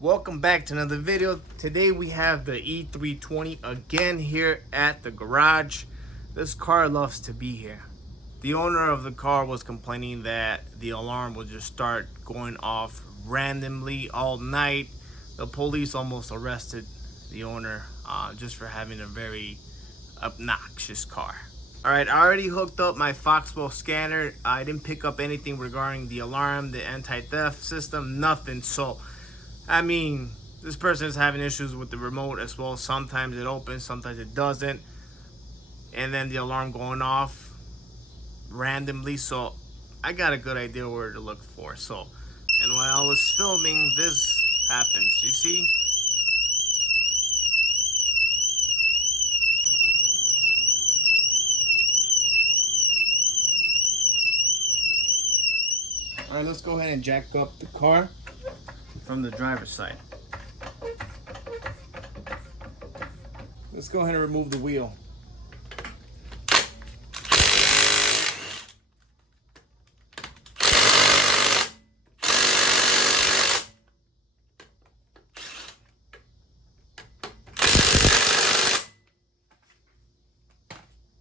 Welcome back to another video. Today we have the E320 again here at the garage. This car loves to be here. The owner of the car was complaining that the alarm would just start going off randomly all night. The police almost arrested the owner just for having a very obnoxious car. Alright, I already hooked up my Foxwell scanner. I didn't pick up anything regarding the alarm, the anti-theft system, nothing. So I mean, this person is having issues with the remote as well. Sometimes it opens, sometimes it doesn't. And then the alarm going off randomly. So I got a good idea where to look for. So, and while I was filming, this happens. You see? All right, let's go ahead and jack up the car from the driver's side. Let's go ahead and remove the wheel.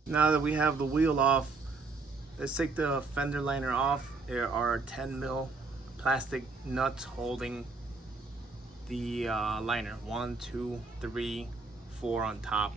Now that we have the wheel off, let's take the fender liner off. There are 10 mil plastic nuts holding the liner. 1, 2, 3, 4 on top.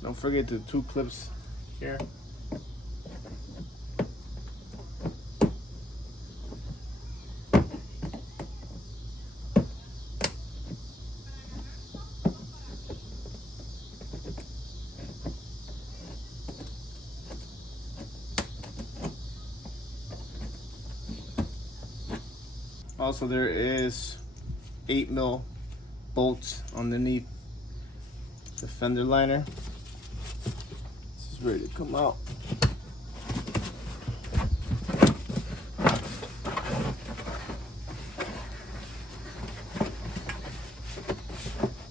Don't forget the 2 clips here. Also, there is 8 mil bolts underneath the fender liner. This is ready to come out.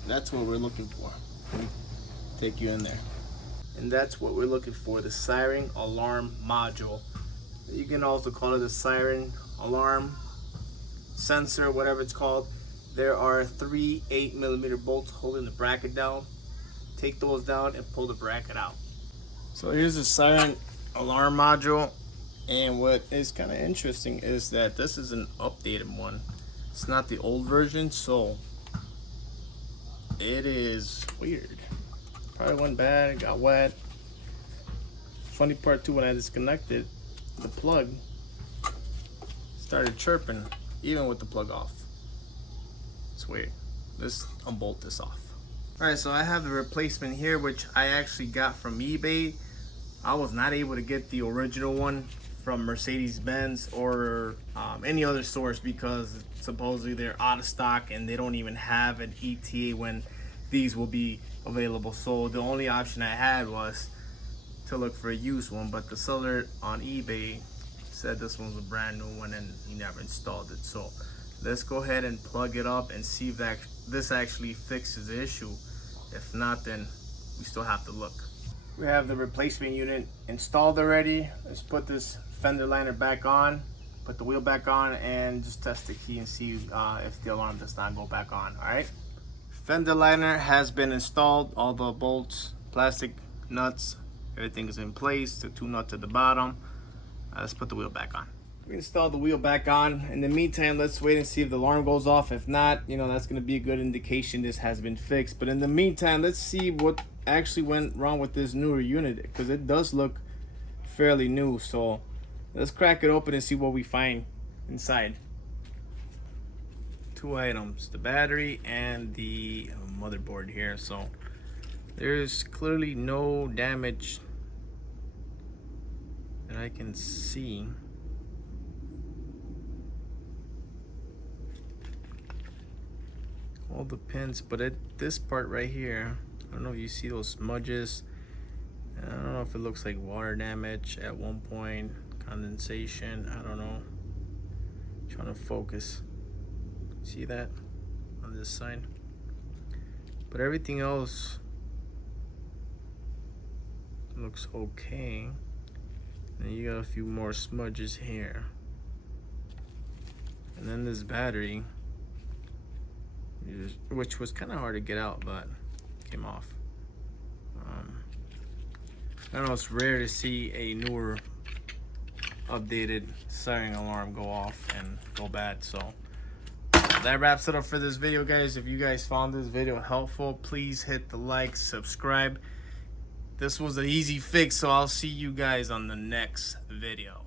That's what we're looking for. Let me take you in there. And that's what we're looking for, the siren alarm module. You can also call it a siren alarm sensor, whatever it's called. There are 3 8mm bolts holding the bracket down. Take those down and pull the bracket out. So here's the siren alarm module, and what is kind of interesting is that this is an updated one. It's not the old version, so it is weird. Probably went bad, it got wet. Funny part too, when I disconnected the plug, started chirping even with the plug off. It's weird. Let's unbolt this off. Alright, so I have the replacement here, which I actually got from eBay. I was not able to get the original one from Mercedes-Benz or any other source because supposedly they're out of stock and they don't even have an ETA when these will be available. So the only option I had was to look for a used one, but the seller on eBay said this one's a brand new one and he never installed it. So let's go ahead and plug it up and see if this actually fixes the issue. If not, then we still have to look. We have the replacement unit installed already. Let's put this fender liner back on, put the wheel back on, and just test the key and see if the alarm does not go back on. All right, fender liner has been installed. All the bolts, plastic nuts, everything is in place. The 2 nuts at the bottom. Let's put the wheel back on. We installed the wheel back on. In the meantime, let's wait and see if the alarm goes off. If not, you know, that's going to be a good indication this has been fixed. But in the meantime, let's see what actually went wrong with this newer unit, because it does look fairly new. So let's crack it open and see what we find inside. two items, the battery and the motherboard here. So there's clearly no damage that I can see. All the pins, but at this part right here, I don't know if you see those smudges. I don't know if it looks like water damage at one point, condensation, I don't know. Trying to focus. See that on this side? But everything else looks okay. And you got a few more smudges here. And then this battery, which was kind of hard to get out, but came off. I know it's rare to see a newer updated siren alarm go off and go bad. So that wraps it up for this video, guys. If you guys found this video helpful, please hit the like, subscribe. This was an easy fix, so I'll see you guys on the next video.